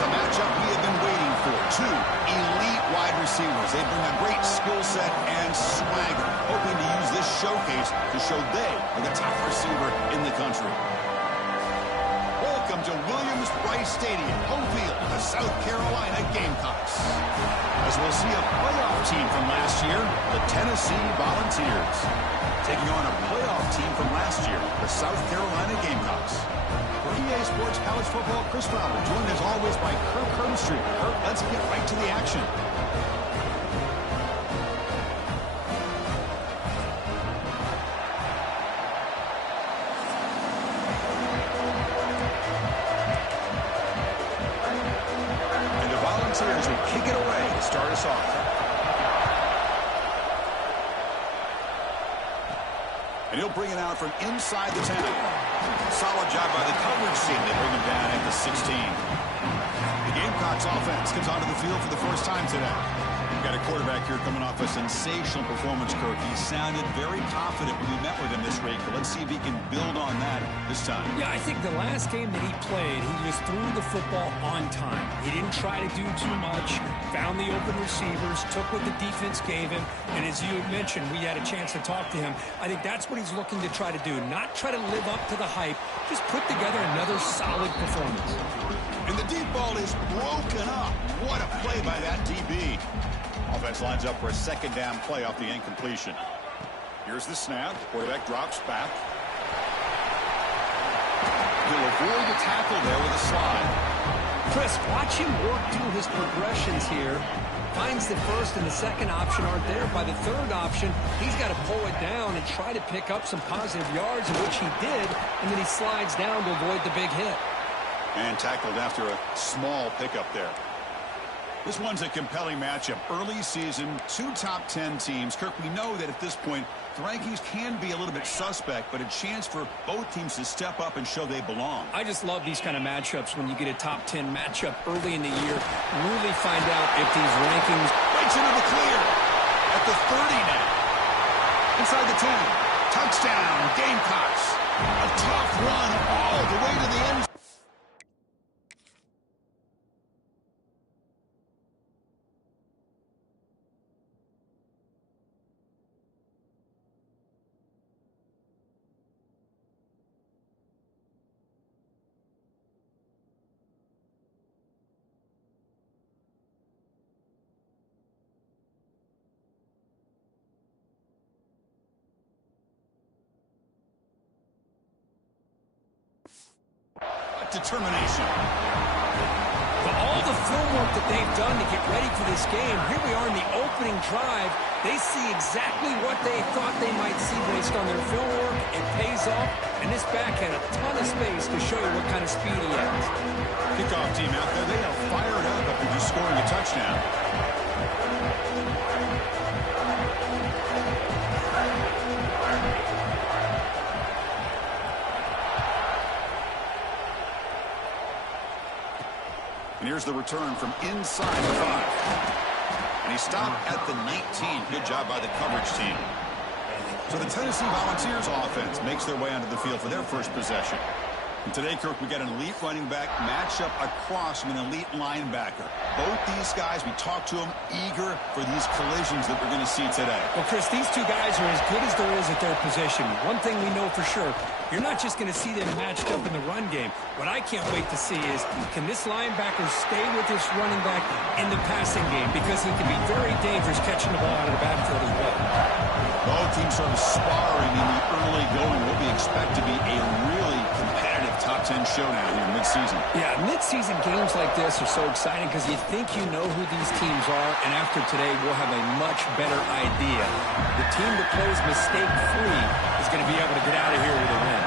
a matchup we have been waiting for. Two elite wide receivers. They bring a great skill set and swagger, hoping to use this showcase to show they are the top receiver in the country. Welcome to Williams-Brice Stadium, home field of the South Carolina Gamecocks. As we'll see a playoff team from last year, the Tennessee Volunteers, taking on a playoff team from last year, the South Carolina Gamecocks. For EA Sports College Football, Chris Fowler, joined as always by Kirk Herbstreit. Kirk, let's get right to the action. And the Volunteers will kick it away to start us off. And he'll bring it out from inside the 10. Solid job by the coverage team. They bring him down at the 16. The Gamecocks offense comes onto the field for the first time today. We've got a quarterback here coming off a sensational performance, Kirk. He sounded very confident when we met with him this week. Let's see if he can build on that this time. Yeah, I think the last game that he played, he just threw the football on time. He didn't try to do too much, found the open receivers, took what the defense gave him, and as you mentioned, we had a chance to talk to him. I think that's what he's looking to try to do, not try to live up to the hype, just put together another solid performance. And the deep ball is broken up. What a play by that DB. Offense lines up for a second down play off the incompletion. Here's the snap. Quarterback drops back. He'll avoid the tackle there with a slide. Chris, watch him work through his progressions here. Finds the first and the second option aren't there. By the third option, he's got to pull it down and try to pick up some positive yards, in which he did, and then he slides down to avoid the big hit. And tackled after a small pickup there. This one's a compelling matchup. Early season, two top 10 teams. Kirk, we know that at this point, the rankings can be a little bit suspect, but a chance for both teams to step up and show they belong. I just love these kind of matchups when you get a top 10 matchup early in the year. Really find out if these rankings... Right into the clear at the 30 now. Inside the 10. Touchdown, Gamecocks. A tough run all the way to the end zone. Determination. For all the film work that they've done to get ready for this game, here we are in the opening drive. They see exactly what they thought they might see based on their film work. It pays off, and this back had a ton of space to show you what kind of speed he has. Kickoff team out there, they are fired up after just scoring a touchdown. And here's the return from inside the 5. And he stopped at the 19. Good job by the coverage team. So the Tennessee Volunteers offense makes their way onto the field for their first possession. And today, Kirk, we got an elite running back matchup across from an elite linebacker. Both these guys, we talked to them, eager for these collisions that we're going to see today. Well, Chris, these two guys are as good as there is at their position. One thing we know for sure, you're not just going to see them matched up in the run game. What I can't wait to see is, can this linebacker stay with this running back in the passing game? Because he can be very dangerous catching the ball out of the backfield as well. Both teams sort of sparring in the early going. What we expect to be a really competitive top 10 showdown here mid-season. Yeah, mid-season games like this are so exciting because you think you know who these teams are, and after today, we'll have a much better idea. The team that plays mistake-free is going to be able to get out of here with a win.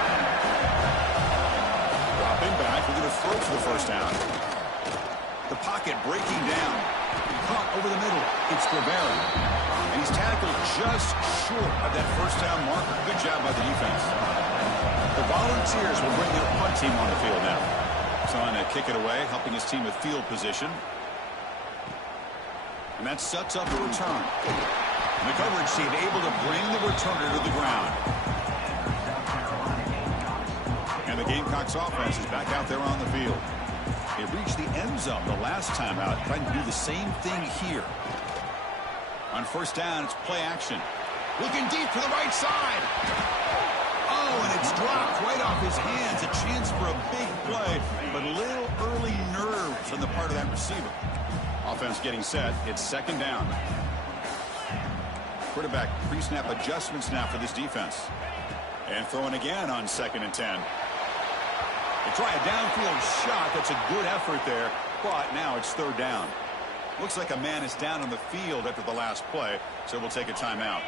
Dropping back, we're going to throw for the first down. The pocket breaking down. Caught over the middle. It's Rivera. And he's tackled just short of that first down marker. Good job by the defense. The Volunteers will bring their punt team on the field now. Trying to kick it away, helping his team with field position. And that sets up a return. And the coverage team able to bring the returner to the ground. And the Gamecocks offense is back out there on the field. They reached the end zone the last time out, trying to do the same thing here. On first down, it's play action. Looking deep to the right side. Oh, and it's dropped right off his hands. A chance for a big play, but a little early nerves on the part of that receiver. Offense getting set. It's second down. Quarterback pre-snap adjustments now for this defense. And throwing again on 2nd and 10. They try a downfield shot. That's a good effort there, but now it's third down. Looks like a man is down on the field after the last play, so we'll take a timeout.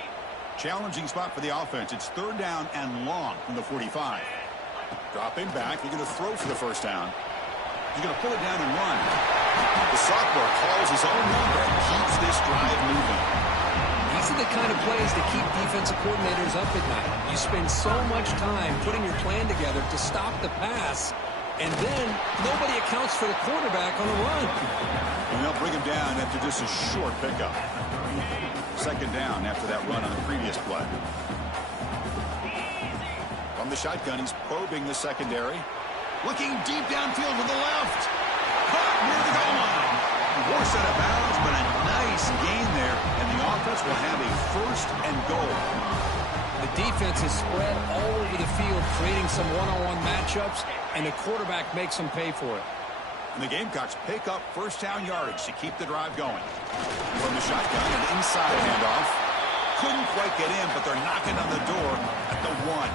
Challenging spot for the offense. It's third down and long from the 45. Dropping back. They're going to throw for the first down. He's going to pull it down and run. The sophomore calls his own number and keeps this drive moving. These are the kind of plays that keep defensive coordinators up at night. You spend so much time putting your plan together to stop the pass, and then nobody accounts for the quarterback on the run. And they'll bring him down after just a short pickup. Second down after that run on the previous play. From the shotgun, he's probing the secondary. Looking deep downfield to the left. Caught near the goal line. Forced out of bounds, but a nice gain there, and the offense will have a first and goal. The defense is spread all over the field, creating some one-on-one matchups, and the quarterback makes them pay for it. And the Gamecocks pick up first down yardage to keep the drive going. From the shotgun, an inside handoff. Couldn't quite get in, but they're knocking on the door at the 1.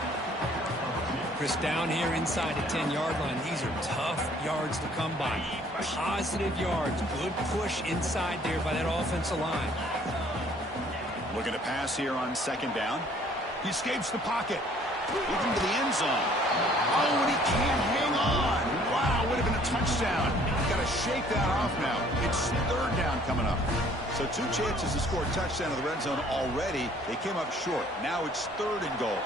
Chris, down here inside the 10-yard line, these are tough yards to come by. Positive yards, good push inside there by that offensive line. Looking to pass here on second down. He escapes the pocket. Looking to the end zone. Oh, and he can't hang on. Wow, would have been a touchdown. Got to shake that off now. It's third down coming up. So 2 chances to score a touchdown in the red zone already. They came up short. Now it's third and goal.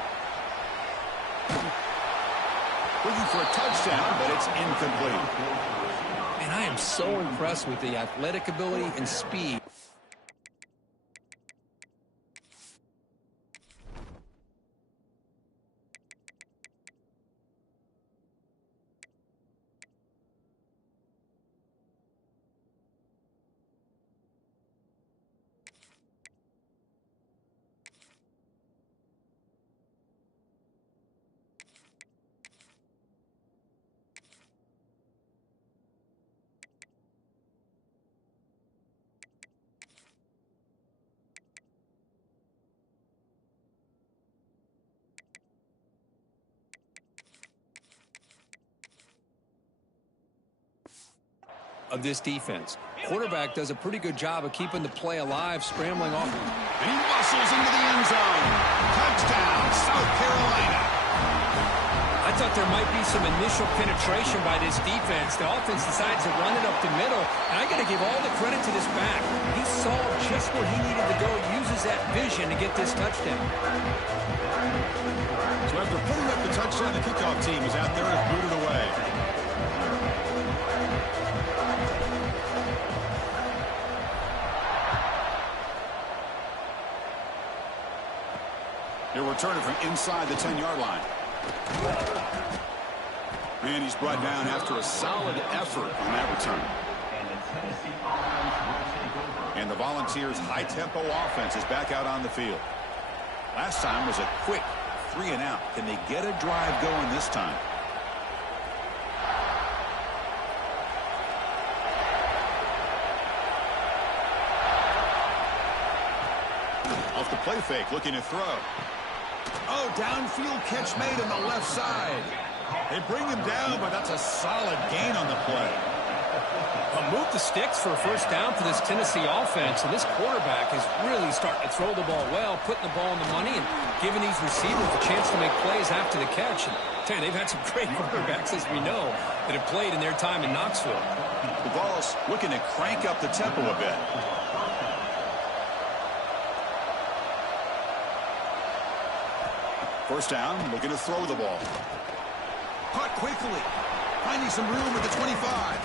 Looking for a touchdown, but it's incomplete. And I am so impressed with the athletic ability and speed. Of this defense. Quarterback does a pretty good job of keeping the play alive, scrambling off. And he muscles into the end zone. Touchdown, South Carolina. I thought there might be some initial penetration by this defense. The offense decides to run it up the middle, and I got to give all the credit to this back. He saw just where he needed to go, uses that vision to get this touchdown. So after putting up the touchdown, the kickoff team is out there to boot it away. He'll return it from inside the 10-yard line. And he's brought down after a solid effort on that return. And the Volunteers' high-tempo offense is back out on the field. Last time was a quick 3-and-out. Can they get a drive going this time? Off the play fake, looking to throw. Oh, downfield catch made on the left side. They bring him down, but that's a solid gain on the play. Move the sticks for a first down for this Tennessee offense, and this quarterback is really starting to throw the ball well, putting the ball on the money, and giving these receivers a chance to make plays after the catch. And they've had some great quarterbacks, as we know, that have played in their time in Knoxville. The Vols looking to crank up the tempo a bit. First down, looking to throw the ball. Caught quickly, finding some room at the 25.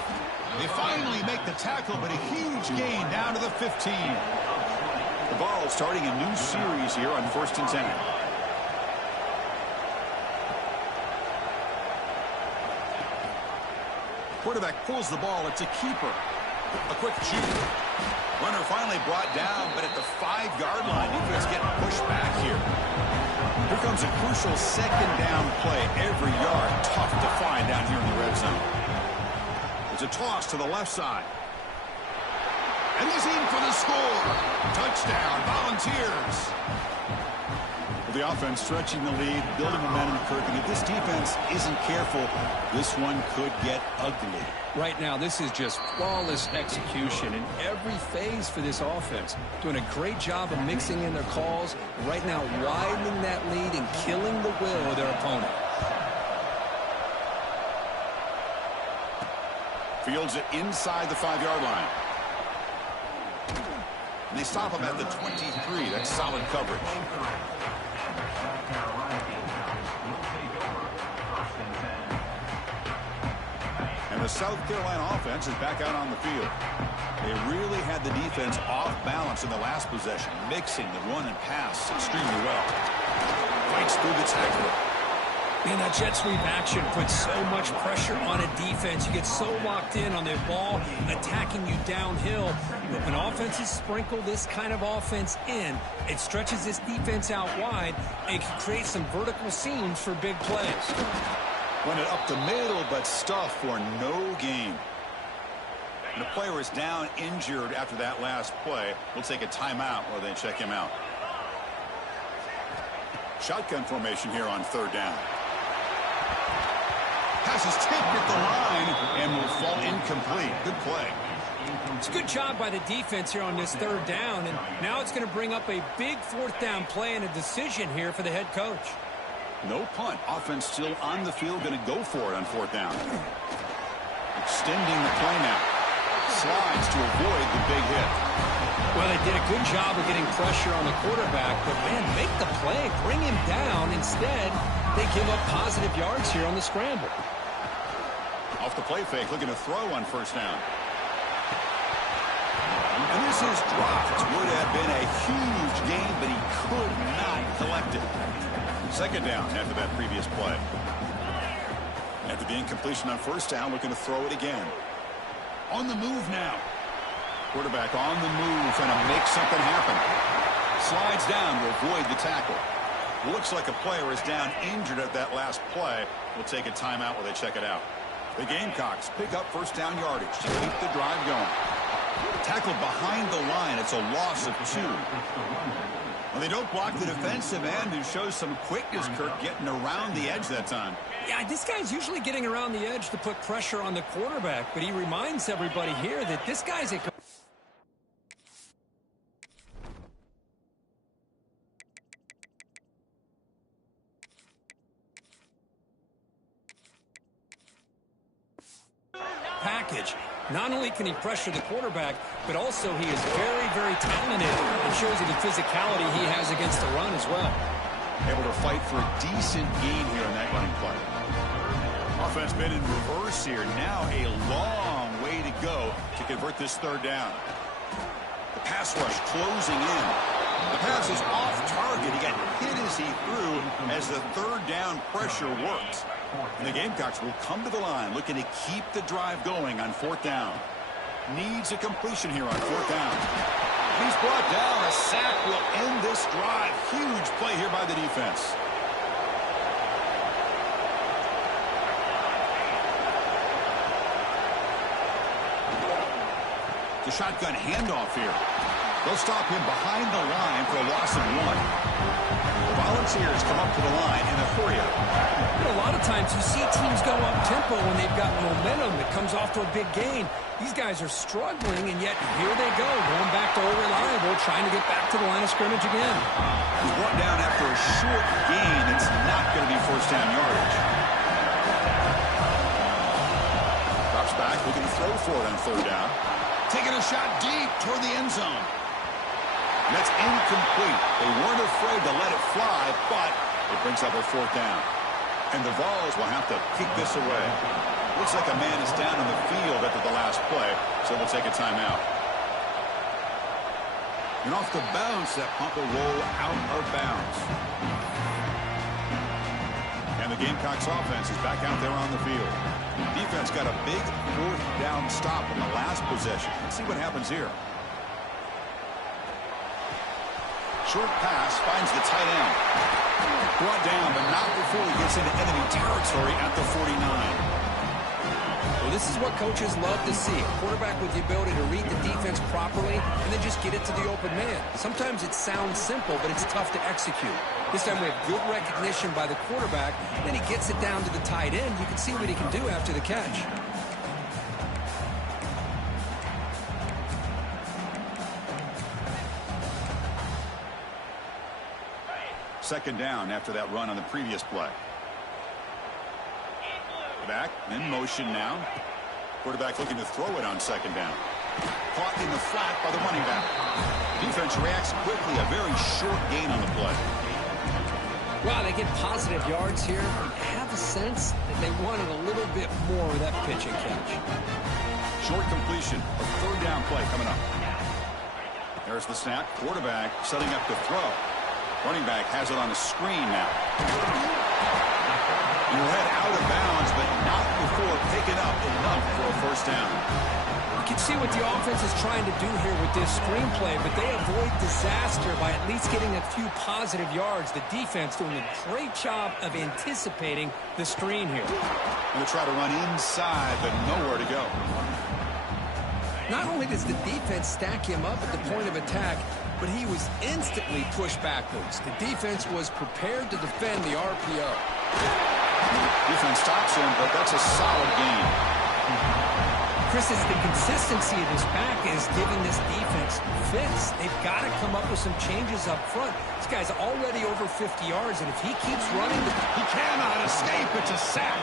They finally make the tackle, but a huge gain down to the 15. The Vols starting a new series here on 1st and 10. Quarterback pulls the ball. It's a keeper. A quick shoot. Runner finally brought down, but at the 5-yard line, defense getting pushed back here. Here comes a crucial second down play. Every yard tough to find down here in the red zone. It's a toss to the left side. And he's in for the score. Touchdown, Volunteers. Well, the offense stretching the lead, building momentum, Kirk. And if this defense isn't careful, this one could get ugly. Right now, this is just flawless execution in every phase for this offense. Doing a great job of mixing in their calls. Right now, widening that lead and killing the will of their opponent. Fields it inside the 5-yard line. And they stop him at the 23. That's solid coverage. And the South Carolina offense is back out on the field. They really had the defense off balance in the last possession, mixing the run and pass extremely well. Fights through the tackle. Man, that jet sweep action puts so much pressure on a defense. You get so locked in on their ball, attacking you downhill. But when offenses sprinkle this kind of offense in, it stretches this defense out wide and can create some vertical seams for big plays. Run it up the middle, but stuff for no gain. And the player is down injured after that last play. We'll take a timeout while they check him out. Shotgun formation here on 3rd down. Pass is tipped at the line and will fall incomplete. Good play. It's a good job by the defense here on this 3rd down, and now it's going to bring up a big 4th down play and a decision here for the head coach. No punt. Offense still on the field, going to go for it on 4th down. Extending the play now. Slides to avoid the big hit. Well, they did a good job of getting pressure on the quarterback, but, man, make the play. Bring him down. Instead, they give up positive yards here on the scramble. Off the play fake, looking to throw on 1st down. And this is dropped. Would have been a huge gain, but he could not collect it. 2nd down after that previous play. After the incompletion on 1st down, looking to throw it again. On the move now. Quarterback on the move, trying to make something happen. Slides down to avoid the tackle. Looks like a player is down injured at that last play. We'll take a timeout while they check it out. The Gamecocks pick up 1st down yardage to keep the drive going. Tackled behind the line. It's a loss of 2. Well, they don't block the defensive end, who shows some quickness, Kirk, getting around the edge that time. Yeah, this guy's usually getting around the edge to put pressure on the quarterback, but he reminds everybody here that this guy's a... package. Not only can he pressure the quarterback, but also he is very, very talented and shows you the physicality he has against the run as well. Able to fight for a decent gain here in that running play. Offense been in reverse here. Now a long way to go to convert this 3rd down. The pass rush closing in. The pass is off target. He got hit as he threw as the 3rd down pressure works. And the Gamecocks will come to the line looking to keep the drive going on 4th down. Needs a completion here on 4th down. He's brought down. A sack will end this drive. Huge play here by the defense. The shotgun handoff here. They'll stop him behind the line for a loss of 1. The Volunteers come up to the line in a hurry-up. A lot of times you see teams go up-tempo when they've got momentum that comes off to a big gain. These guys are struggling, and yet here they go, going back to old reliable, trying to get back to the line of scrimmage again. He's brought down after a short gain. It's not going to be 1st down yardage. Drops back, looking to throw for it on 3rd down. Taking a shot deep toward the end zone. And that's incomplete. They weren't afraid to let it fly, but it brings up a 4th down. And the Vols will have to kick this away. Looks like a man is down in the field after the last play, so we'll take a timeout. And off the bounce, that punt will roll out of bounds. And the Gamecocks offense is back out there on the field. Defense got a big fourth down stop in the last possession. Let's see what happens here. Short pass finds the tight end. Brought down, but not before he gets into enemy territory at the 49. Well, this is what coaches love to see. A quarterback with the ability to read the defense properly and then just get it to the open man. Sometimes it sounds simple, but it's tough to execute. This time we have good recognition by the quarterback. Then he gets it down to the tight end. You can see what he can do after the catch. Second down after that run on the previous play. Back in motion now. Quarterback looking to throw it on second down. Caught in the flat by the running back. Defense reacts quickly. A very short gain on the play. Wow, they get positive yards here. I have a sense that they wanted a little bit more of that pitch and catch. Short completion. A third down play coming up. There's the snap. Quarterback setting up to throw. Running back has it on the screen now. He'll head out of bounds, but not before picking up enough for a first down. You can see what the offense is trying to do here with this screenplay, but they avoid disaster by at least getting a few positive yards. The defense doing a great job of anticipating the screen here. Going to try to run inside, but nowhere to go. Not only does the defense stack him up at the point of attack, but he was instantly pushed backwards. The defense was prepared to defend the RPO. Defense stops him, but that's a solid gain. Chris, it's the consistency of this back is giving this defense fits. They've got to come up with some changes up front. This guy's already over 50 yards, and if he keeps running, he cannot escape. It's a sack.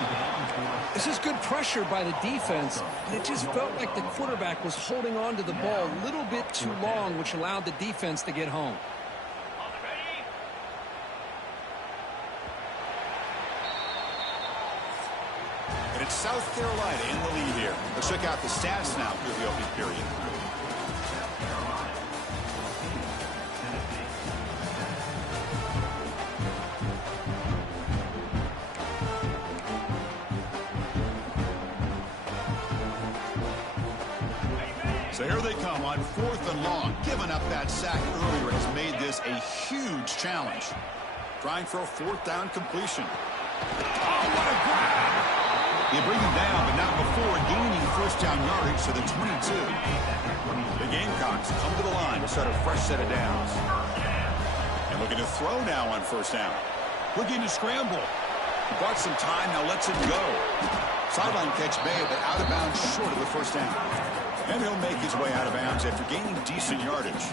This is good pressure by the defense. It just felt like the quarterback was holding on to the ball a little bit too long, which allowed the defense to get home. And it's South Carolina in the lead here. Let's check out the stats now through the opening period. So here they come on 4th and long. Giving up that sack earlier has made this a huge challenge. Trying for a 4th down completion. Oh, what a grab! They bring him down, but not before gaining first down yardage to the 22. The Gamecocks come to the line to start a fresh set of downs. And looking to throw now on first down. Looking to scramble. He bought some time, now lets it go. Sideline catch made, but out of bounds short of the first down. And he'll make his way out of bounds after gaining decent yardage.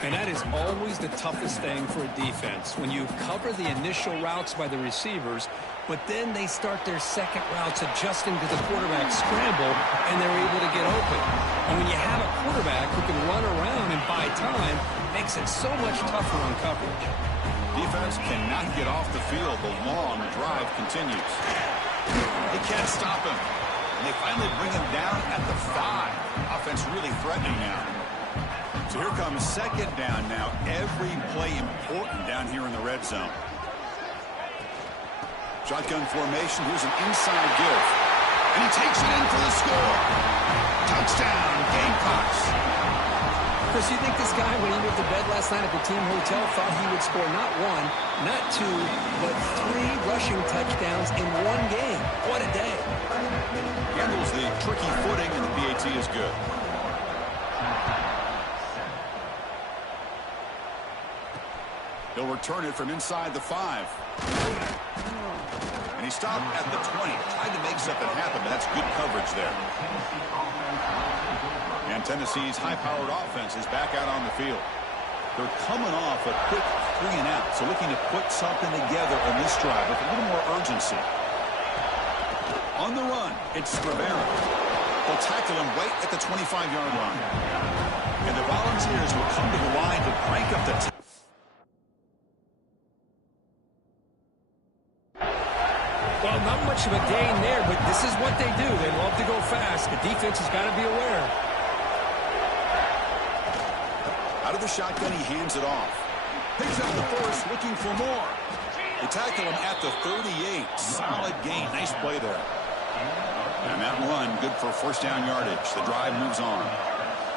And that is always the toughest thing for a defense. When you cover the initial routes by the receivers, but then they start their second routes adjusting to the quarterback scramble, and they're able to get open. And when you have a quarterback who can run around and buy time, it makes it so much tougher on coverage. Defense cannot get off the field. The long drive continues. They can't stop him. And they finally bring him down at the 5. Offense really threatening now. So here comes second down now. Every play important down here in the red zone. Shotgun formation. Here's an inside give. And he takes it in for the score. Touchdown, Gamecocks. Chris, you think this guy, when he went to bed last night at the team hotel, thought he would score not 1, not 2, but 3 rushing touchdowns in one game? What a day. Handles the tricky footing, and the PAT is good. He'll return it from inside the 5. And he stopped at the 20. Tried to make something happen, but that's good coverage there. And Tennessee's high-powered offense is back out on the field. They're coming off a quick 3-and-out, so looking to put something together on this drive with a little more urgency. On the run, it's Rivera. They'll tackle him right at the 25-yard line. And the Volunteers will come to the line to crank up the time. Well, not much of a gain there, but this is what they do. They love to go fast. The defense has got to be aware. Out of the shotgun, he hands it off. Picks up the first, looking for more. They tackle him at the 38. Solid gain. Nice play there. And that run, good for first down yardage. The drive moves on.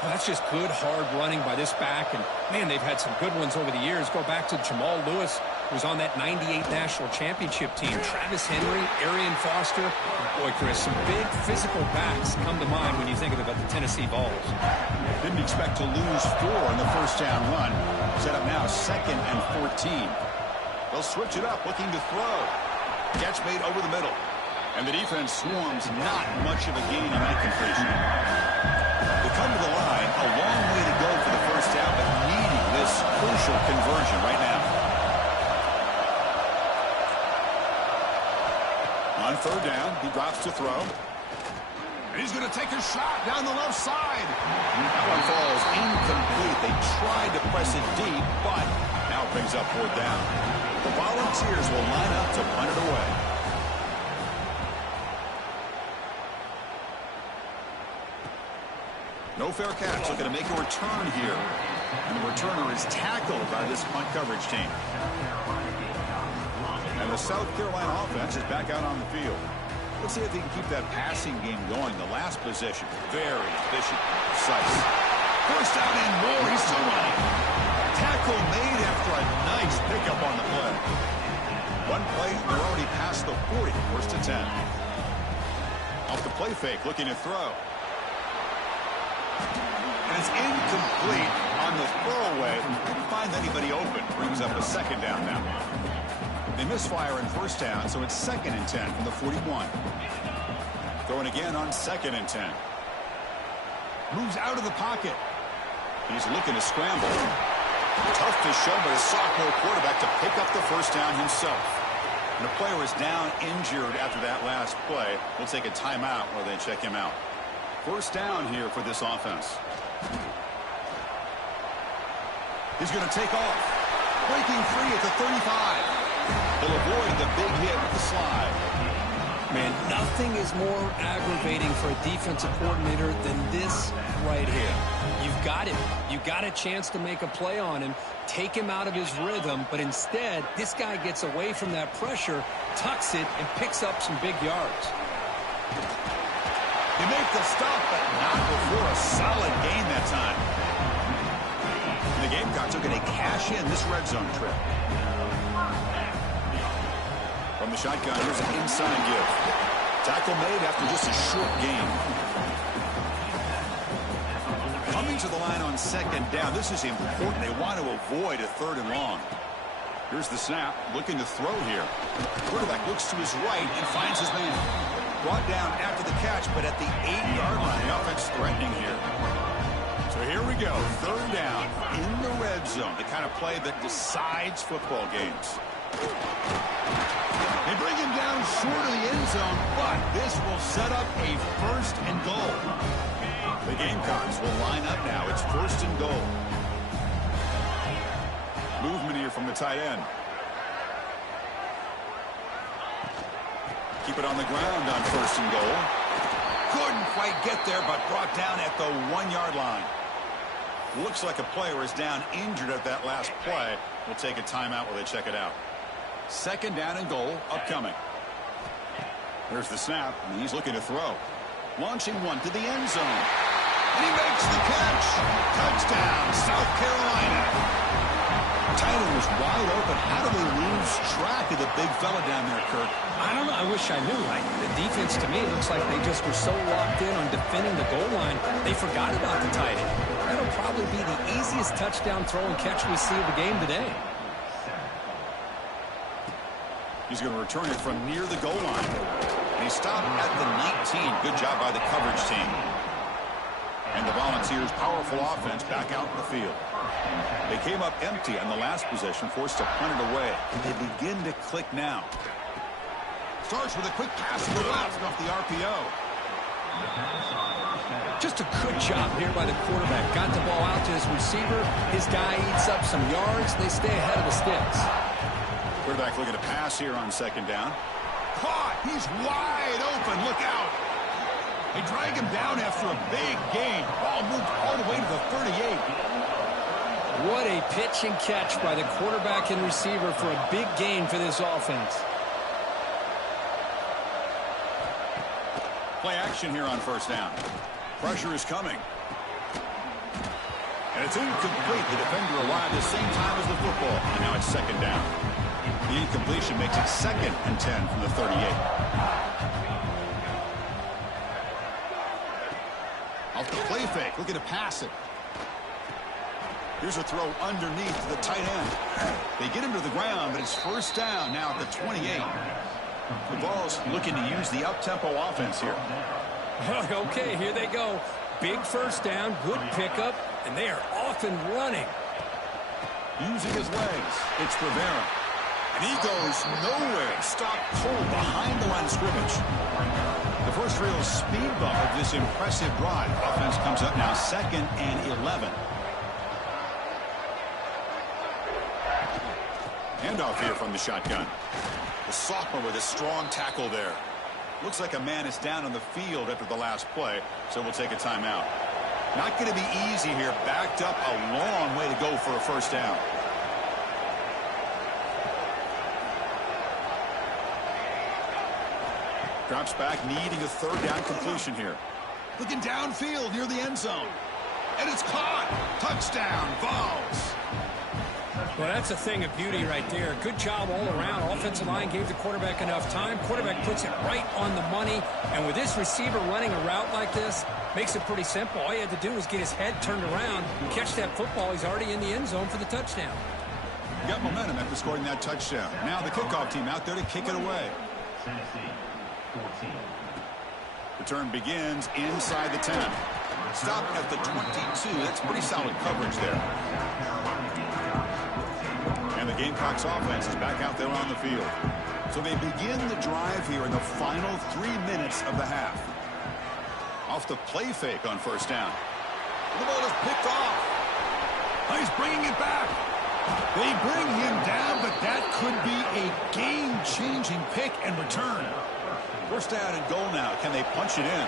Well, that's just good, hard running by this back. And, man, they've had some good ones over the years. Go back to Jamal Lewis, who was on that 98 National Championship team. Travis Henry, Arian Foster. Boy, Chris, some big physical backs come to mind when you think about the Tennessee Vols. Didn't expect to lose 4 in the first down run. Set up now 2nd and 14. They'll switch it up, looking to throw. Catch made over the middle. And the defense swarms, not much of a gain in that completion. They come to the line, a long way to go for the first down, but needing this crucial conversion right now. On third down, he drops to throw. And he's going to take a shot down the left side. That one falls incomplete. They tried to press it deep, but now it brings up 4th down. The Volunteers will line up to punt it away. No fair catch, looking to make a return here. And the returner is tackled by this punt coverage team. And the South Carolina offense is back out on the field. Let's see if they can keep that passing game going. The last possession, very efficient, precise. First down and more, he's still running. Tackle made after a nice pickup on the play. One play, they're already past the 40, 1st and 10. Off the play fake, looking to throw. And it's incomplete on the throwaway. Didn't find anybody open. Brings up a 2nd down now. They misfire in first down, so it's 2nd and 10 from the 41. Throwing again on 2nd and 10. Moves out of the pocket. He's looking to scramble. Tough to show by the sophomore quarterback to pick up the first down himself. And the player is down injured after that last play. We'll take a timeout while they check him out. First down here for this offense. He's going to take off. Breaking free at the 35. He'll avoid the big hit with the slide. Man, nothing is more aggravating for a defensive coordinator than this right here. You've got him. You've got a chance to make a play on him, take him out of his rhythm, but instead, this guy gets away from that pressure, tucks it, and picks up some big yards. He made the stop, but not before a solid gain that time. And the Gamecocks are going to cash in this red zone trip. From the shotgun, here's an inside give. Tackle made after just a short gain. Coming to the line on 2nd down. This is important. They want to avoid a 3rd and long. Here's the snap. Looking to throw here. Quarterback looks to his right and finds his man. Brought down after the catch, but at the 8-yard line. The offense threatening here. So here we go. 3rd down in the red zone. The kind of play that decides football games. They bring him down short of the end zone, but this will set up a 1st and goal. The Gamecocks will line up now. It's 1st and goal. Movement here from the tight end. Keep it on the ground on 1st and goal. Couldn't quite get there, but brought down at the 1-yard line. Looks like a player is down injured at that last play. We'll take a timeout while they check it out. 2nd down and goal upcoming. There's the snap, and he's looking to throw. Launching one to the end zone. And he makes the catch. Touchdown, South Carolina. Tight end was wide open. How do they lose track of the big fella down there, Kirk? I don't know. I wish I knew. The defense, to me, looks like they just were so locked in on defending the goal line, they forgot about the tight end. That'll probably be the easiest touchdown throw and catch we see of the game today. He's going to return it from near the goal line. And he stopped at the 19. Good job by the coverage team. And the Volunteers' powerful offense back out in the field. They came up empty on the last possession, forced to punt it away. And they begin to click now. Starts with a quick pass to the left off the RPO. Just a good job here by the quarterback. Got the ball out to his receiver. His guy eats up some yards. They stay ahead of the sticks. Quarterback looking to pass here on 2nd down. Caught. He's wide open. Look out. They drag him down after a big gain. Ball moved all the way to the 38. What a pitch and catch by the quarterback and receiver for a big gain for this offense. Play action here on first down. Pressure is coming. And it's incomplete. The defender arrived at the same time as the football. And now it's second down. The incompletion makes it 2nd and 10 from the 38. Off the play fake. Looking to pass it. Here's a throw underneath to the tight end. They get him to the ground, but it's first down now at the 28. The Vols looking to use the up-tempo offense here. Okay, here they go. Big first down, good pickup, and they are off and running. Using his legs, it's Rivera. And he goes nowhere. Stopped cold behind the line of scrimmage. The first real speed bump of this impressive drive. Offense comes up now 2nd and 11. Handoff here from the shotgun. The sophomore with a strong tackle there. Looks like a man is down on the field after the last play, so we'll take a timeout. Not going to be easy here. Backed up a long way to go for a first down. Drops back, needing a third down completion here. Looking downfield near the end zone. And it's caught. Touchdown, Vols. Well, that's a thing of beauty right there. Good job all around. Offensive line gave the quarterback enough time. Quarterback puts it right on the money. And with this receiver running a route like this, makes it pretty simple. All he had to do was get his head turned around, catch that football. He's already in the end zone for the touchdown. Got momentum after scoring that touchdown. Now the kickoff team out there to kick it away. Return begins inside the 10. Stop at the 22. That's pretty solid coverage there. And the Gamecocks offense is back out there on the field. So they begin the drive here in the final 3 minutes of the half. Off the play fake on first down. The ball is picked off. Oh, he's bringing it back. They bring him down, but that could be a game-changing pick and return. First down and goal now. Can they punch it in?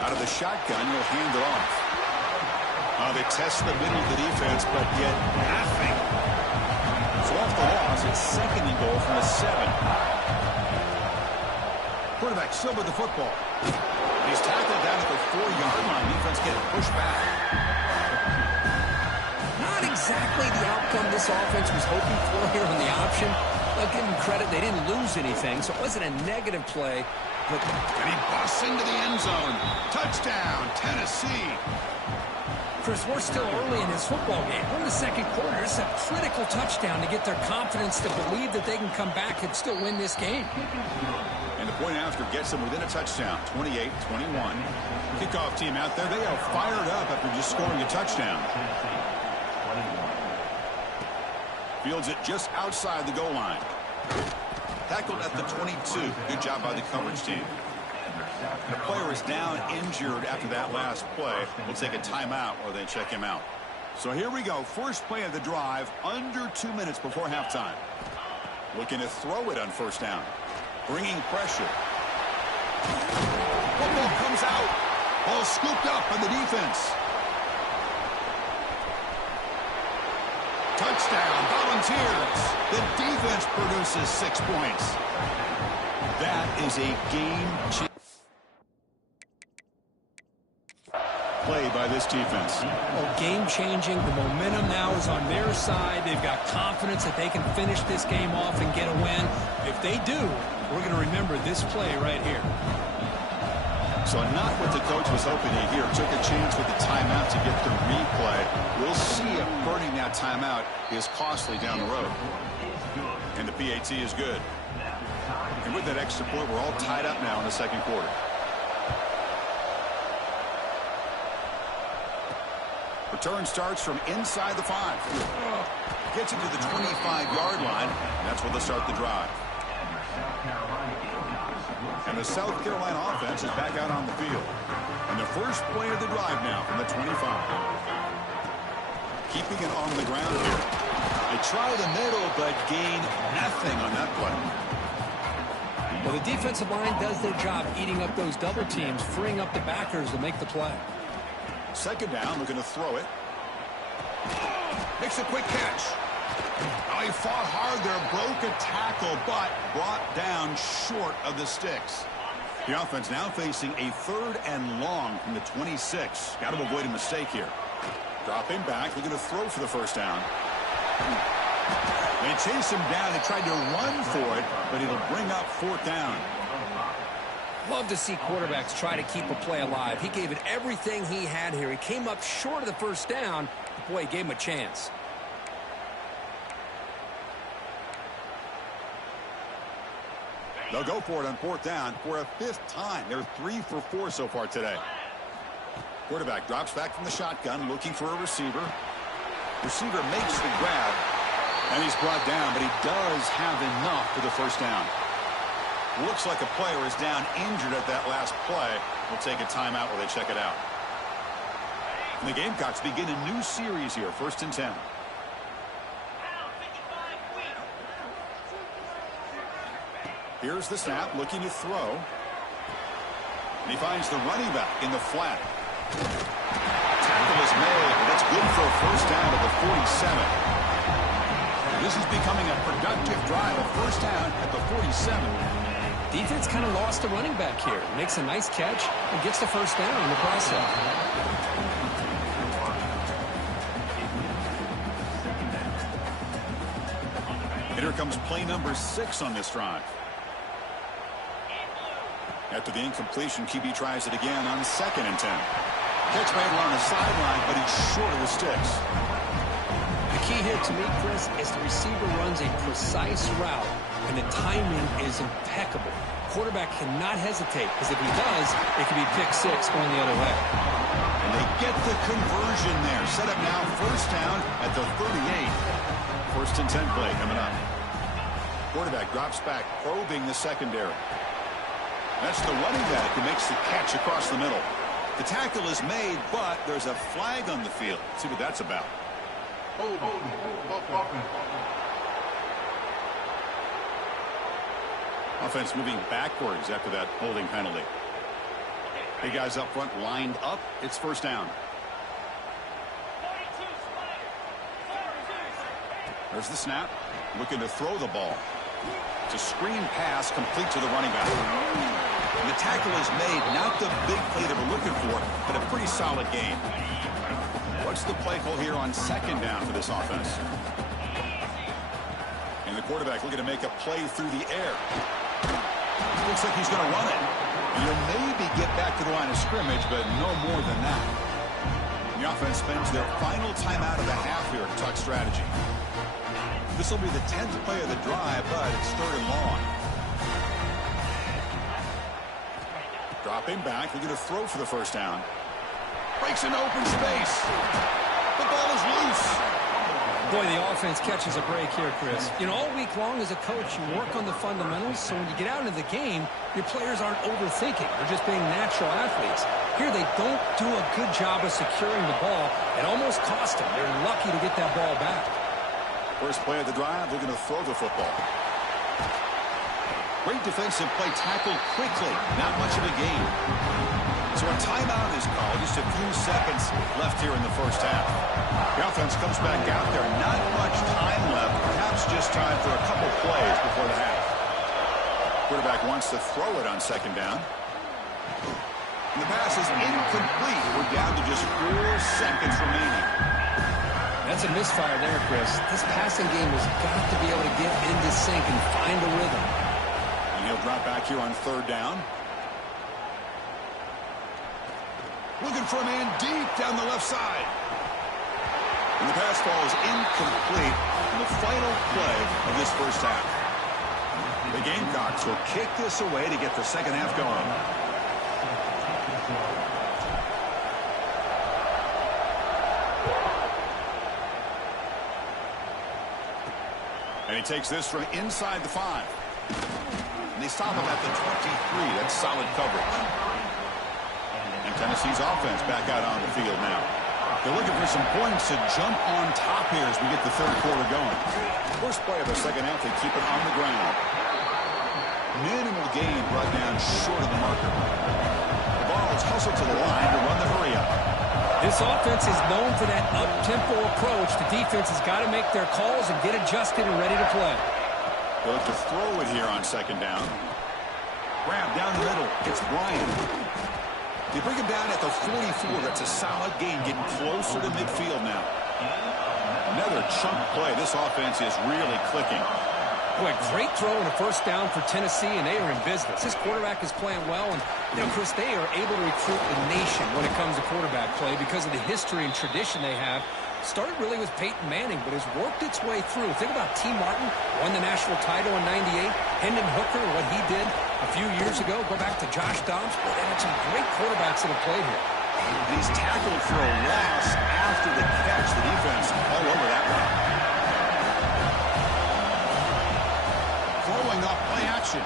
Out of the shotgun, he'll hand it off. They test the middle of the defense, but get nothing. So off the loss, it's 2nd and goal from the 7. Quarterback still with the football. He's tackled down at the 4-yard line. Defense getting pushed back. Not exactly the outcome this offense was hoping for here on the option. I'll give them credit. They didn't lose anything, so it wasn't a negative play. And he busts into the end zone. Touchdown, Tennessee. Chris, we're still early in this football game. We're in the second quarter. It's a critical touchdown to get their confidence to believe that they can come back and still win this game. And the point after gets them within a touchdown, 28-21. Kickoff team out there. They are fired up after just scoring a touchdown. Fields it just outside the goal line. Tackled at the 22. Good job by the coverage team. The player is down injured after that last play. We'll take a timeout or they check him out. So here we go. First play of the drive, under 2 minutes before halftime. Looking to throw it on first down. Bringing pressure. Football comes out. Ball scooped up by the defense. Touchdown, Volunteers. The defense produces 6 points. That is a game-changing play by this defense. Well, game-changing. The momentum now is on their side. They've got confidence that they can finish this game off and get a win. If they do, we're going to remember this play right here. So not what the coach was hoping to hear. Took a chance with the timeout to get the replay. We'll see if burning that timeout is costly down the road. And the PAT is good. And with that extra point, we're all tied up now in the second quarter. Return starts from inside the 5. Gets it to the 25-yard line. And that's where they'll start the drive. And the South Carolina offense is back out on the field. And the first play of the drive now from the 25. Keeping it on the ground here. They try the middle, but gain nothing on that play. Well, the defensive line does their job eating up those double teams, freeing up the backers to make the play. Second down, looking to throw it. Makes a quick catch. Oh, he fought hard there, broke a tackle, but brought down short of the sticks. The offense now facing a 3rd and long from the 26. Got to avoid a mistake here. Dropping back, looking to throw for the first down. They chased him down. They tried to run for it, but it'll bring up 4th down. Love to see quarterbacks try to keep a play alive. He gave it everything he had here. He came up short of the first down. Boy, he gave him a chance. They'll go for it on 4th down for a 5th time. They're 3 for 4 so far today. Quarterback drops back from the shotgun, looking for a receiver. Receiver makes the grab, and he's brought down, but he does have enough for the first down. Looks like a player is down injured at that last play. We'll take a timeout while they check it out. And the Gamecocks begin a new series here, 1st and 10. Here's the snap, looking to throw. And he finds the running back in the flat. Tackle is made, but that's good for a first down at the 47. This is becoming a productive drive, a first down at the 47. Defense kind of lost the running back here. Makes a nice catch and gets the first down in the process. And here comes play number 6 on this drive. After the incompletion, QB tries it again on 2nd and 10. Catch made along the sideline, but he's short of the sticks. The key here to me, Chris, is the receiver runs a precise route, and the timing is impeccable. Quarterback cannot hesitate, because if he does, it could be pick 6 going the other way. And they get the conversion there. Set up now, first down at the 38. 1st and 10 play coming up. Quarterback drops back, probing the secondary. That's the running back who makes the catch across the middle. The tackle is made, but there's a flag on the field. Let's see what that's about. Offense moving backwards after that holding penalty. Hey, guys up front lined up. It's first down. There's the snap. Looking to throw the ball. It's a screen pass complete to the running back. And the tackle is made. Not the big play that we're looking for, but a pretty solid game. What's the play call here on 2nd down for this offense? And the quarterback looking to make a play through the air. Looks like he's going to run it. And you'll maybe get back to the line of scrimmage, but no more than that. The offense spends their final timeout of the half here to talk strategy. This will be the 10th play of the drive, but it's 3rd and long. Dropping back, looking to throw for the first down. Breaks into open space. The ball is loose. Boy, the offense catches a break here, Chris. You know, all week long as a coach, you work on the fundamentals, so when you get out into the game, your players aren't overthinking. They're just being natural athletes. Here, they don't do a good job of securing the ball. It almost cost them. They're lucky to get that ball back. First play of the drive, looking to throw the football. Great defensive play, tackled quickly. Not much of a gain. So a timeout is called. Just a few seconds left here in the first half. The offense comes back out there. Not much time left. Perhaps just time for a couple plays before the half. Quarterback wants to throw it on 2nd down. And the pass is incomplete. We're down to just 4 seconds remaining. That's a misfire there, Chris. This passing game has got to be able to get into sync and find a rhythm. And he'll drop back here on 3rd down. Looking for a man deep down the left side. And the pass ball is incomplete in the final play of this first half. The Gamecocks will kick this away to get the second half going. And he takes this from inside the 5. And they stop him at the 23. That's solid coverage. And Tennessee's offense back out on the field now. They're looking for some points to jump on top here as we get the 3rd quarter going. First play of the second half, they keep it on the ground. Minimal gain brought down short of the marker. The ball is hustled to the line to run the hurry up. This offense is known for that up-tempo approach. The defense has got to make their calls and get adjusted and ready to play. They'll have to throw it here on second down. Grab down the middle. It's Bryant. They bring him down at the 44. That's a solid gain, getting closer to midfield now. Another chunk play. This offense is really clicking. Boy, great throw and a first down for Tennessee, and they are in business. This quarterback is playing well, and, Chris, they are able to recruit the nation when it comes to quarterback play because of the history and tradition they have. Started really with Peyton Manning, but has worked its way through. Think about T. Martin, won the national title in '98. Hendon Hooker, what he did a few years ago. Go back to Josh Dobbs. Boy, they had some great quarterbacks that have played here. And he's tackled for a loss after the catch. The defense all over that one. Throwing up play action.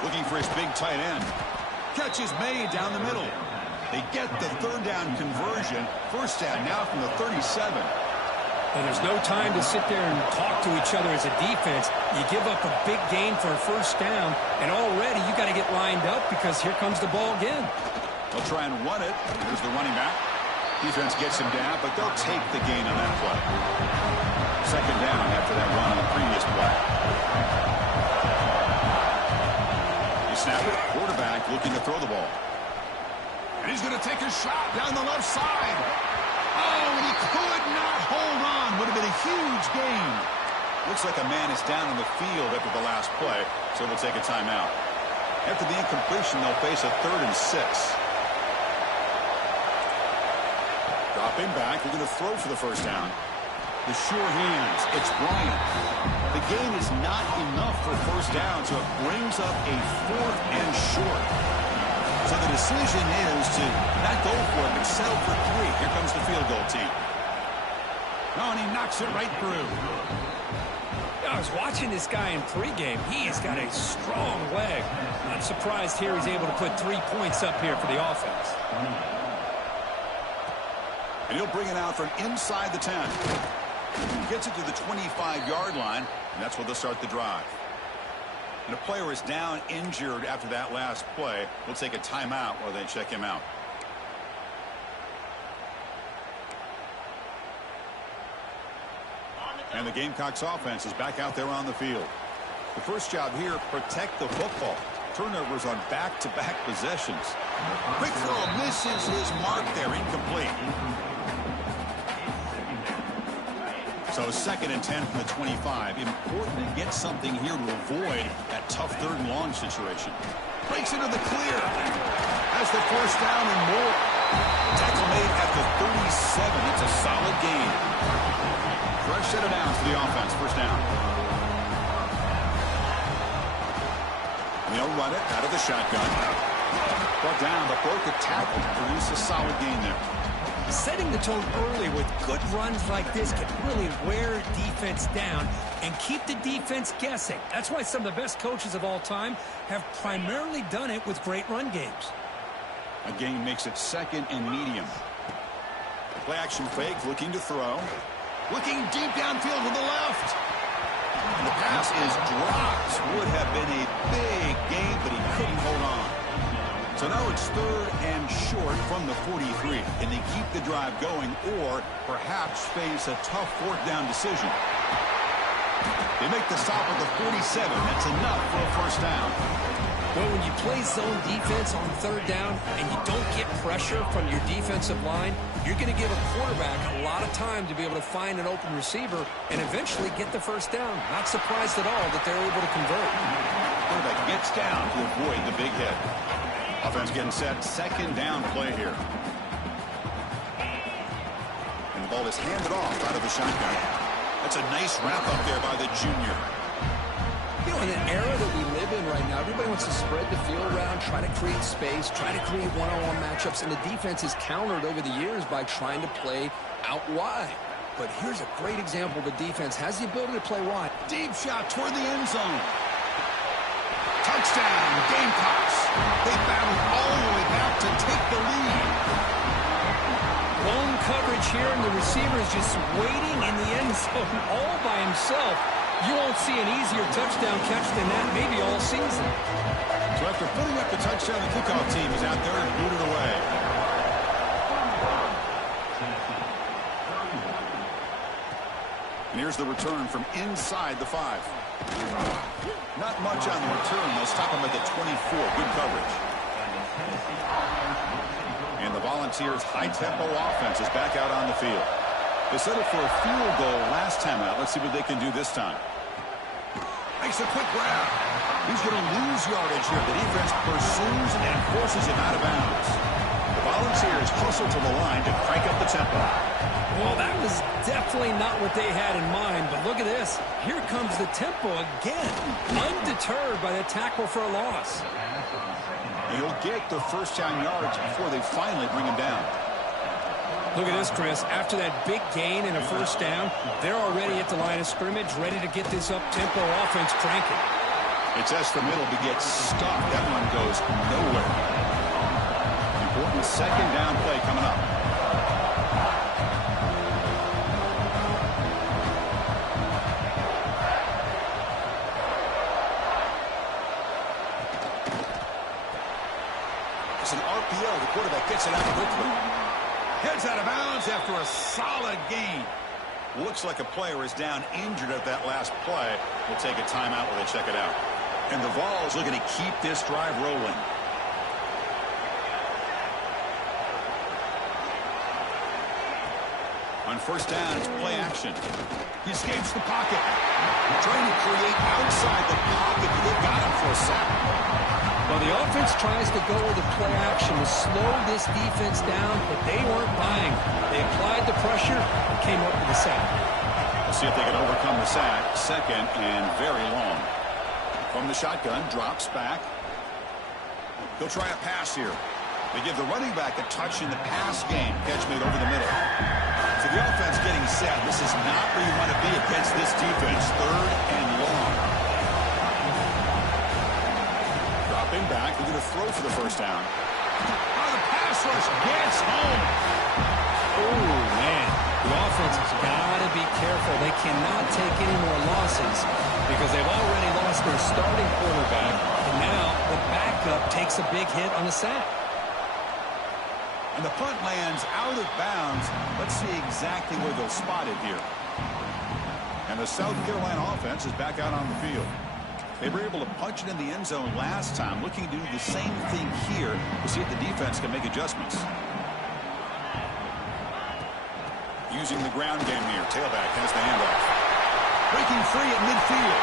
Looking for his big tight end. Catch is made down the middle. They get the third down conversion. First down now from the 37. And there's no time to sit there and talk to each other as a defense. You give up a big gain for a first down, and already you got to get lined up because here comes the ball again. They'll try and run it. Here's the running back. Defense gets him down, but they'll take the gain on that play. Second down after that run on the previous play. You snap it. Quarterback looking to throw the ball. And he's going to take a shot down the left side. Oh, and he could not hold on. Would have been a huge gain. Looks like a man is down on the field after the last play, so we'll take a timeout. After the incompletion, they'll face a 3rd and 6. Dropping back, we're going to throw for the first down. The sure hands, it's Bryant. The gain is not enough for first down, so it brings up a 4th and short. So the decision is to not go for it, but settle for 3. Here comes the field goal team. Oh, and he knocks it right through. I was watching this guy in pregame. He has got a strong leg. Not surprised here he's able to put 3 points up here for the offense. And he'll bring it out from inside the 10. Gets it to the 25-yard line, and that's where they'll start the drive. And a player is down injured after that last play. We'll take a timeout while they check him out. And the Gamecocks offense is back out there on the field. The first job here, protect the football. Turnovers on back-to-back possessions. Quick throw misses his mark there, incomplete. So 2nd and 10 from the 25. Important to get something here to avoid that tough 3rd and long situation. Breaks into the clear. Has the first down and more. Tackle made at the 37. It's a solid gain. Fresh set of downs for the offense. First down. And they'll run it out of the shotgun. Brought down, but broke a tackle to produce a solid gain there. Setting the tone early with good runs like this can really wear defense down and keep the defense guessing. That's why some of the best coaches of all time have primarily done it with great run games. A gain makes it 2nd and medium. Play action fake, looking to throw. Looking deep downfield to the left. And the pass is dropped. Would have been a big gain, but he couldn't hold on. So now it's 3rd and short from the 43. Can they keep the drive going or perhaps face a tough 4th down decision? They make the stop at the 47. That's enough for a first down. Well, when you play zone defense on 3rd down and you don't get pressure from your defensive line, you're going to give a quarterback a lot of time to be able to find an open receiver and eventually get the first down. Not surprised at all that they're able to convert. Quarterback gets down to avoid the big hit. Offense getting set. 2nd down play here. And the ball is handed off out of the shotgun. That's a nice wrap up there by the junior. You know, in an era that we live in right now, everybody wants to spread the field around, try to create space, try to create one-on-one matchups, and the defense is countered over the years by trying to play out wide. But here's a great example. The defense has the ability to play wide. Deep shot toward the end zone. Touchdown, Gamecocks. They battled all the way back to take the lead. Lone coverage here, and the receiver is just waiting in the end zone all by himself. You won't see an easier touchdown catch than that maybe all season. So after putting up the touchdown, the kickoff team is out there and boot it away. And here's the return from inside the 5. Not much on the return. They'll stop him at the 24. Good coverage. And the Volunteers' high-tempo offense is back out on the field. They settled for a field goal last time out. Let's see what they can do this time. Makes a quick grab. He's going to lose yardage here. The defense pursues and forces him out of bounds. The Volunteers hustle to the line to crank up the tempo. Well, that was definitely not what they had in mind, but look at this. Here comes the tempo again, undeterred by the tackle for a loss. He'll get the first down yards before they finally bring him down. Look at this, Chris. After that big gain and a first down, they're already at the line of scrimmage, ready to get this up-tempo offense cranking. It's S the middle to get stuck. That one goes nowhere. Important second down play coming up. It's an RPO. The quarterback gets it out quickly. Heads out of bounds after a solid gain. Looks like a player is down injured at that last play. We'll take a timeout while they check it out. And the Vols looking to keep this drive rolling. On first down, it's play action. He escapes the pocket. Trying to create outside the pocket. They got him for a sack. Well, the offense tries to go with the play action to slow this defense down, but they weren't buying. They applied the pressure and came up with a sack. We'll see if they can overcome the sack. Second and very long. From the shotgun, drops back. They'll try a pass here. They give the running back a touch in the pass game. Catch made over the middle. So the offense getting set. This is not where you want to be against this defense. Third and long. Dropping back. They're going to throw for the first down. Oh, the pass rush gets home. Oh, man. The offense has got to be careful. They cannot take any more losses because they've already lost their starting quarterback, and now the backup takes a big hit on the sack. And the punt lands out of bounds. Let's see exactly where they'll spot it here. And the South Carolina offense is back out on the field. They were able to punch it in the end zone last time, looking to do the same thing here to see if the defense can make adjustments. Using the ground game here. Tailback has the handoff. Breaking free at midfield.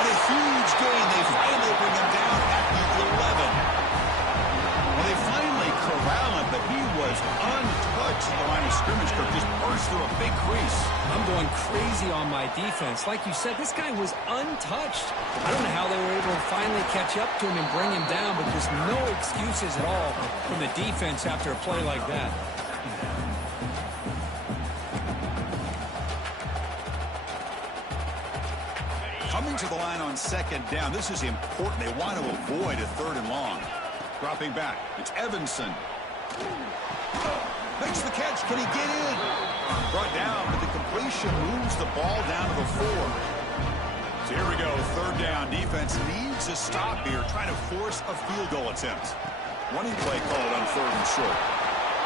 And a huge gain. They finally bring him down at the 11. Well, they finally corral him, but he was untouched at the line of scrimmage. Kirk just burst through a big crease. I'm going crazy on my defense. Like you said, this guy was untouched. I don't know how they were able to finally catch up to him and bring him down, but there's no excuses at all from the defense after a play like that. Coming to the line on second down. This is important. They want to avoid a third and long. Dropping back. It's Evanson. Makes the catch. Can he get in? Brought down, but the completion moves the ball down to the 4. So here we go. Third down. Defense needs a stop here. Trying to force a field goal attempt. Running play called on third and short.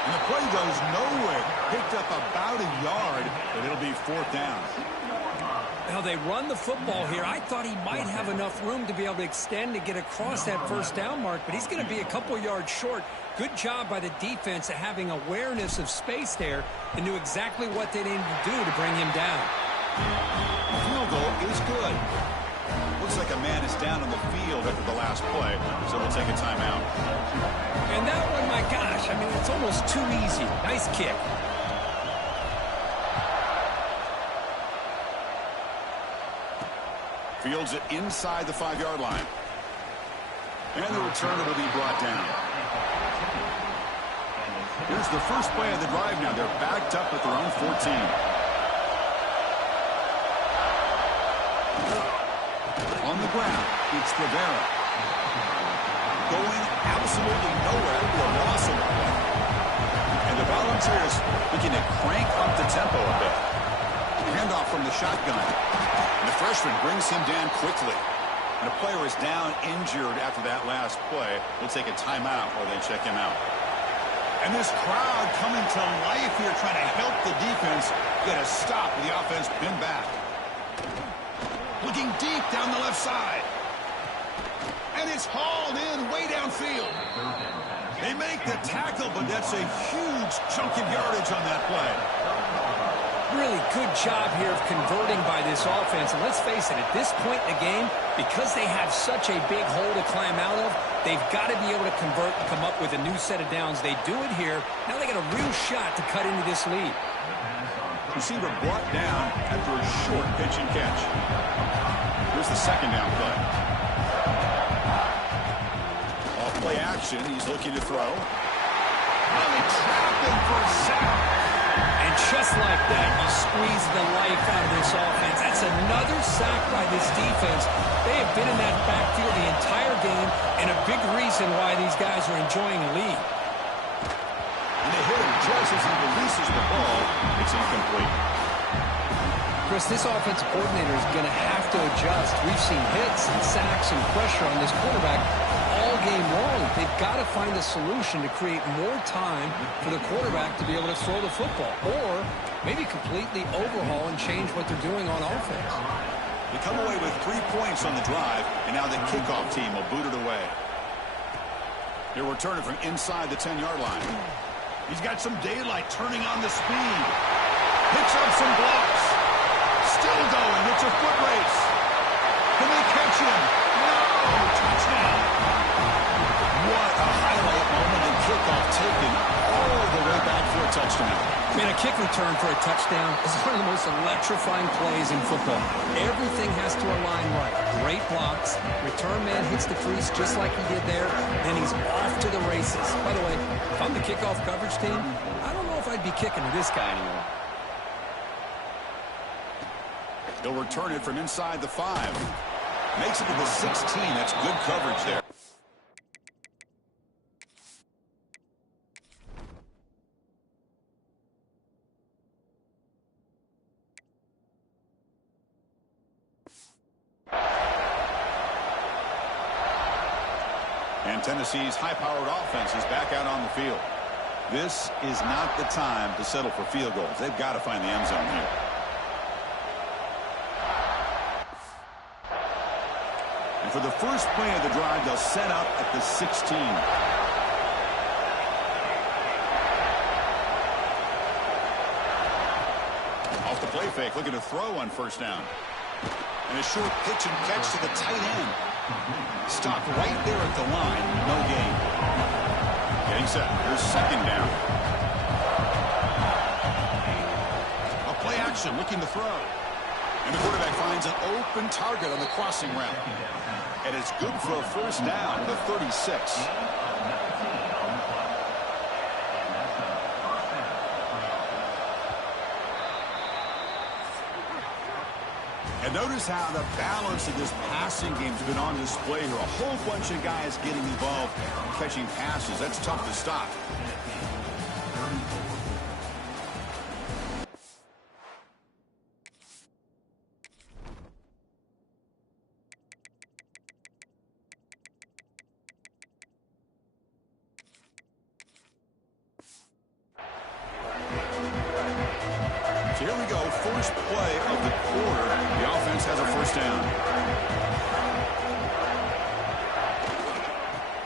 And the play goes nowhere. Picked up about a yard, but it'll be fourth down. Now they run the football here. I thought he might have enough room to be able to extend to get across that first down mark, but he's going to be a couple yards short. Good job by the defense at having awareness of space there and knew exactly what they needed to do to bring him down. The field goal is good. Looks like a man is down on the field after the last play, so we'll take a timeout. And that one, my gosh, I mean, it's almost too easy. Nice kick. Fields it inside the 5-yard line. And the returner will be brought down. Here's the first play of the drive now. They're backed up at their own 14. On the ground, it's Rivera. Going absolutely nowhere for a loss of the play. And the Volunteers looking to crank up the tempo a bit. Handoff from the shotgun. And the freshman brings him down quickly. And a player is down injured after that last play. We'll take a timeout while they check him out. And this crowd coming to life here, trying to help the defense get a stop with the offense pinned back. Looking deep down the left side. And it's hauled in way downfield. They make the tackle, but that's a huge chunk of yardage on that play. Really good job here of converting by this offense. And let's face it, at this point in the game, because they have such a big hole to climb out of, they've got to be able to convert and come up with a new set of downs. They do it here. Now they got a real shot to cut into this lead. Receiver brought down after a short pitch and catch. Here's the second down play. Off play action, he's looking to throw. And they trap him for a sack. And just like that, you squeeze the life out of this offense. That's another sack by this defense. They have been in that backfield the entire game, and a big reason why these guys are enjoying a lead. And they hit him just as he releases the ball. It's incomplete. Chris, this offensive coordinator is going to have to adjust. We've seen hits and sacks and pressure on this quarterback all game long. They've got to find a solution to create more time for the quarterback to be able to throw the football, or maybe completely overhaul and change what they're doing on offense. They come away with 3 points on the drive, and now the kickoff team will boot it away. They're returning from inside the 10-yard line. He's got some daylight, turning on the speed. Picks up some blocks. Still going. It's a foot race. Can they catch him? No! Touchdown. What a highlight moment, and kickoff taken all the way back for a touchdown. Man, a kick return for a touchdown is one of the most electrifying plays in football. Everything has to align right. Great blocks. Return man hits the crease just like he did there. Then he's off to the races. By the way, if I'm the kickoff coverage team, I don't know if I'd be kicking to this guy anymore. They'll return it from inside the 5. Makes it to the 16. That's good coverage there. And Tennessee's high-powered offense is back out on the field. This is not the time to settle for field goals. They've got to find the end zone here. And for the first play of the drive, they'll set up at the 16. Off the play fake, looking to throw on first down. And a short pitch and catch to the tight end. Stopped right there at the line. No gain. Getting set. Here's second down. A play action, looking to throw. And the quarterback finds an open target on the crossing route. And it's good for a first down, the 36. And notice how the balance of this passing game has been on display here. A whole bunch of guys getting involved, catching passes. That's tough to stop. So here we go, first play of the quarter. The offense has a first down.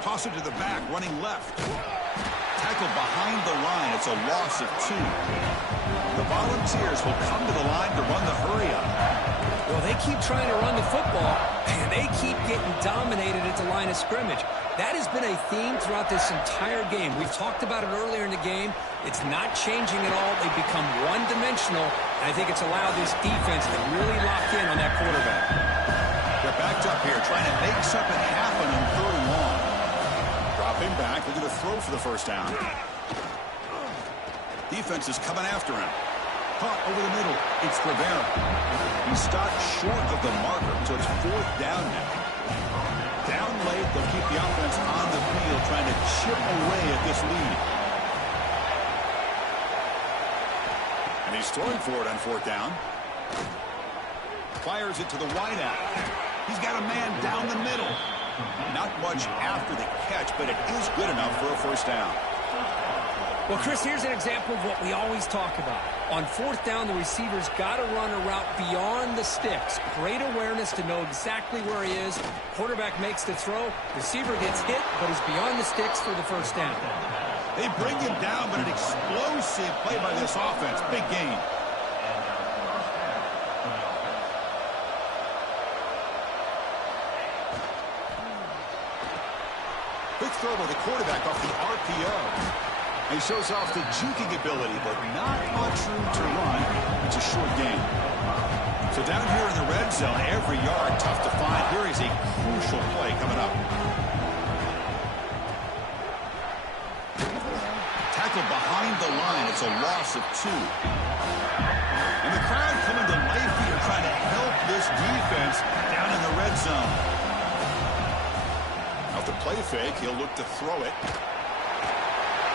Toss it to the back, running left. Tackled behind the line. It's a loss of 2. The Volunteers will come to the line to run the hurry-up. Well, they keep trying to run the football, and they keep getting dominated at the line of scrimmage. That has been a theme throughout this entire game. We've talked about it earlier in the game. It's not changing at all. They've become one-dimensional, and I think it's allowed this defense to really lock in on that quarterback. They're backed up here, trying to make something happen on 3rd and long. Drop him back, looking to throw for the first down. Defense is coming after him. Caught over the middle. It's Rivera. He stopped short of the marker, so it's 4th down now. Down late, they'll keep the offense on the field, trying to chip away at this lead. And he's throwing for it on 4th down. Fires it to the wideout. He's got a man down the middle. Not much after the catch, but it is good enough for a first down. Well, Chris, here's an example of what we always talk about. On fourth down, the receiver's got to run a route beyond the sticks. Great awareness to know exactly where he is. Quarterback makes the throw. Receiver gets hit, but is beyond the sticks for the first down. They bring him down, but an explosive play by this offense. Big gain. Quick throw by the quarterback off the RPO. He shows off the juking ability, but not much room to run. It's a short game. So down here in the red zone, every yard tough to find. Here is a crucial play coming up. Tackled behind the line. It's a loss of 2. And the crowd coming to life here trying to help this defense down in the red zone. Off the play fake, he'll look to throw it.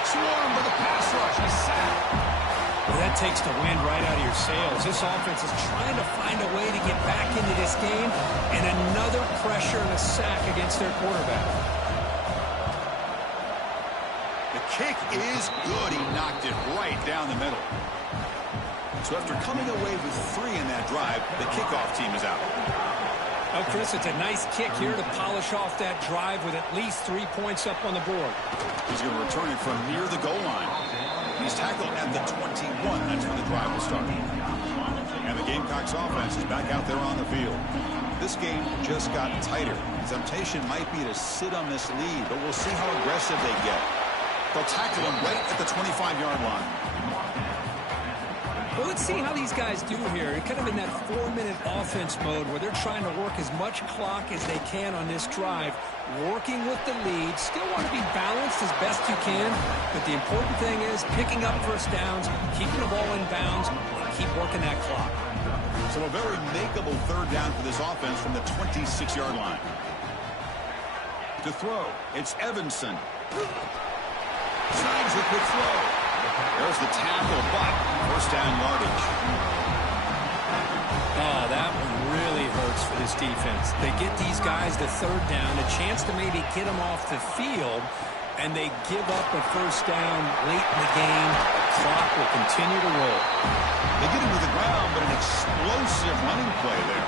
Swarmed by the pass rush. He's sacked. Well, that takes the wind right out of your sails. This offense is trying to find a way to get back into this game, and another pressure and a sack against their quarterback. The kick is good. He knocked it right down the middle. So after coming away with 3 in that drive, the kickoff team is out. Oh, Chris, it's a nice kick here to polish off that drive with at least 3 points up on the board. He's going to return it from near the goal line. He's tackled at the 21. That's where the drive will start. And the Gamecocks offense is back out there on the field. This game just got tighter. The temptation might be to sit on this lead, but we'll see how aggressive they get. They'll tackle him right at the 25-yard line. Well, let's see how these guys do here. Kind of in that 4-minute offense mode where they're trying to work as much clock as they can on this drive, working with the lead. Still want to be balanced as best you can, but the important thing is picking up first downs, keeping the ball in bounds, and keep working that clock. So a very makeable third down for this offense from the 26-yard line. To throw, it's Evanson. Snags the quick throw. There's the tackle, but first down yardage. Oh, that one really hurts for this defense. They get these guys the third down, a chance to maybe get them off the field, and they give up a first down late in the game. The clock will continue to roll. They get him to the ground, but an explosive running play there.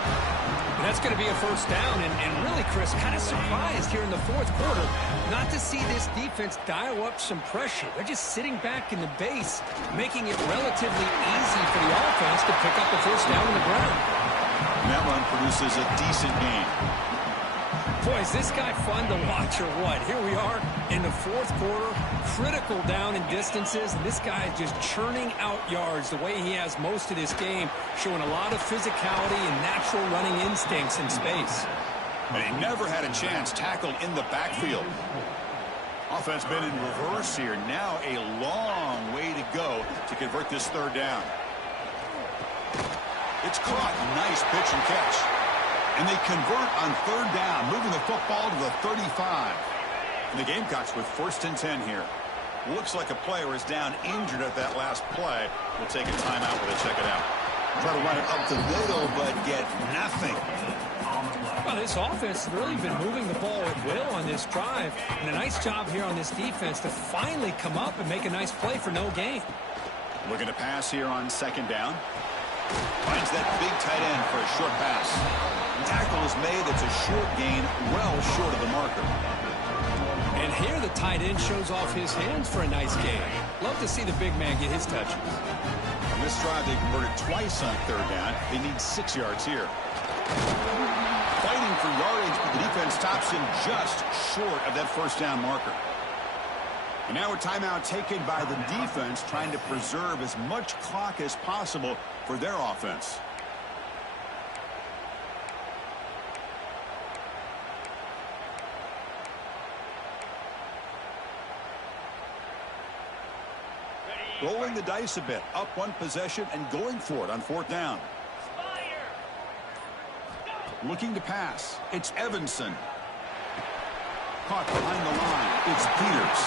And that's going to be a first down, and really, Chris, kind of surprised here in the fourth quarter not to see this defense dial up some pressure. They're just sitting back in the base, making it relatively easy for the offense to pick up a first down on the ground. And that run produces a decent gain. Boy, is this guy fun to watch or what? Here we are in the fourth quarter, critical down in distances, and this guy is just churning out yards the way he has most of this game, showing a lot of physicality and natural running instincts in space. And he never had a chance tackled in the backfield. Offense been in reverse here. Now a long way to go to convert this third down. It's caught. Nice pitch and catch. And they convert on third down, moving the football to the 35. And the Gamecocks with 1st and 10 here. Looks like a player is down injured at that last play. We'll take a timeout while they check it out. Try to run it up the middle, but get nothing. Well, this offense has really been moving the ball at will on this drive. And a nice job here on this defense to finally come up and make a nice play for no gain. Looking to pass here on 2nd down. Finds that big tight end for a short pass. Tackle is made. That's a short gain, well short of the marker. And here the tight end shows off his hands for a nice gain. Love to see the big man get his touches. On this drive, they converted twice on third down. They need 6 yards here. Fighting for yardage, but the defense stops him just short of that first down marker. And now a timeout taken by the defense, trying to preserve as much clock as possible for their offense. Rolling the dice a bit, up one possession and going for it on 4th down. Looking to pass. It's Evanson. Caught behind the line. It's Peters.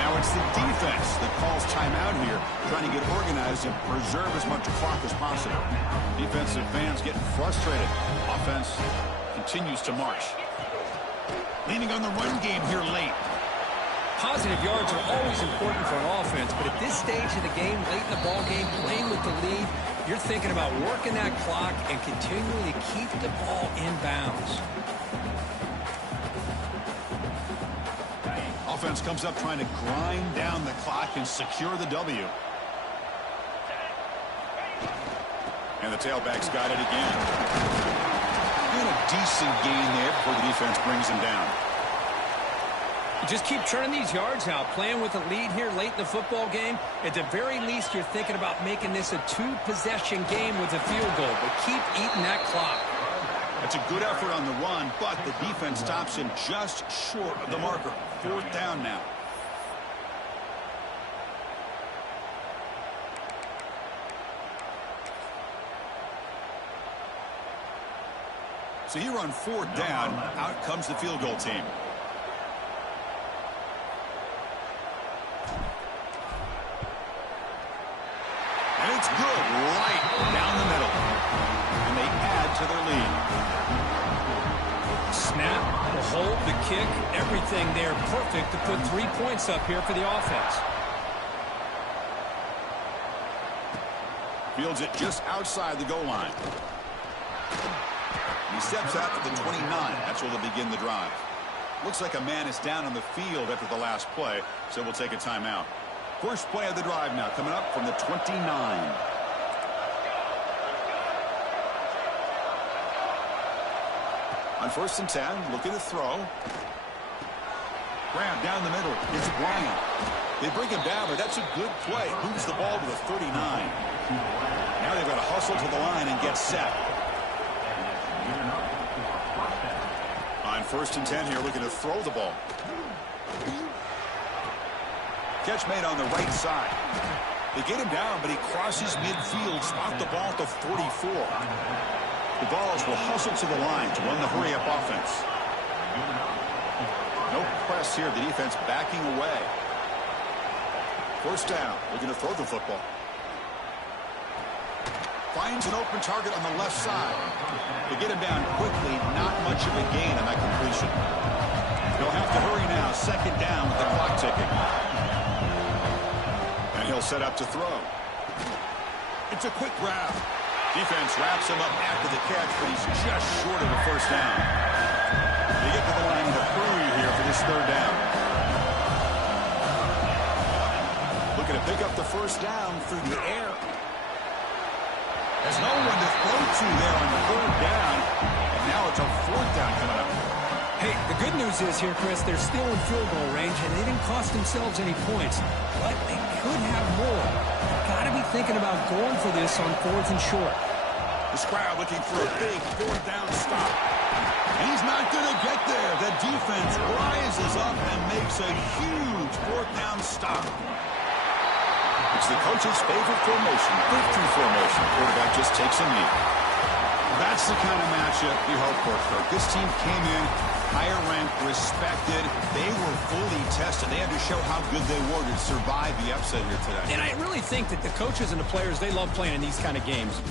Now it's the defense that calls timeout here, trying to get organized and preserve as much clock as possible. Defensive fans getting frustrated. Offense continues to march. Leaning on the run game here late. Positive yards are always important for an offense, but at this stage of the game, late in the ball game, playing with the lead, you're thinking about working that clock and continuing to keep the ball in bounds. Offense comes up trying to grind down the clock and secure the W. And the tailback's got it again. And a decent gain there before the defense brings him down. You just keep churning these yards out, playing with a lead here late in the football game. At the very least, you're thinking about making this a two-possession game with a field goal, but keep eating that clock. That's a good effort on the run, but the defense stops him just short of the marker. 4th down now. So here on 4th down, out comes the field goal team. And it's good, right down the middle. And they add to their lead. Snap, the hold, the kick, everything there perfect to put 3 points up here for the offense. Fields it just outside the goal line. He steps out to the 29. That's where they'll begin the drive. Looks like a man is down on the field after the last play, so we'll take a timeout. First play of the drive now coming up from the 29. On 1st and 10, looking to throw. Graham down the middle. It's Bryant. They bring him down, but that's a good play. Moves the ball to the 39. Now they've got to hustle to the line and get set. On 1st and 10 here, looking to throw the ball. Catch made on the right side. They get him down, but he crosses midfield, spot the ball at the 44. The Vols will hustle to the line to run the hurry-up offense. No press here. The defense backing away. 1st down. Looking to throw the football. Finds an open target on the left side. They get him down quickly. Not much of a gain on that completion. They'll have to hurry now. 2nd down with the clock ticking. And he'll set up to throw. It's a quick grab. Defense wraps him up after the catch, but he's just short of the 1st down. They get to the line in a hurry here for this 3rd down. Looking to pick up the 1st down through the air. There's no one to throw to there on the 3rd down, and now it's a 4th down coming up. Hey, the good news is here, Chris, they're still in field goal range, and they didn't cost themselves any points, but they could have more. Got to be thinking about going for this on 4th and short. This crowd looking for a big 4th down stop. And he's not going to get there. The defense rises up and makes a huge 4th down stop. It's the coach's favorite formation, victory formation. Quarterback just takes a knee. That's the kind of matchup you hope for, Kirk. This team came in higher ranked, respected. They were fully tested. They had to show how good they were to survive the upset here today. And I really think that the coaches and the players, they love playing in these kind of games.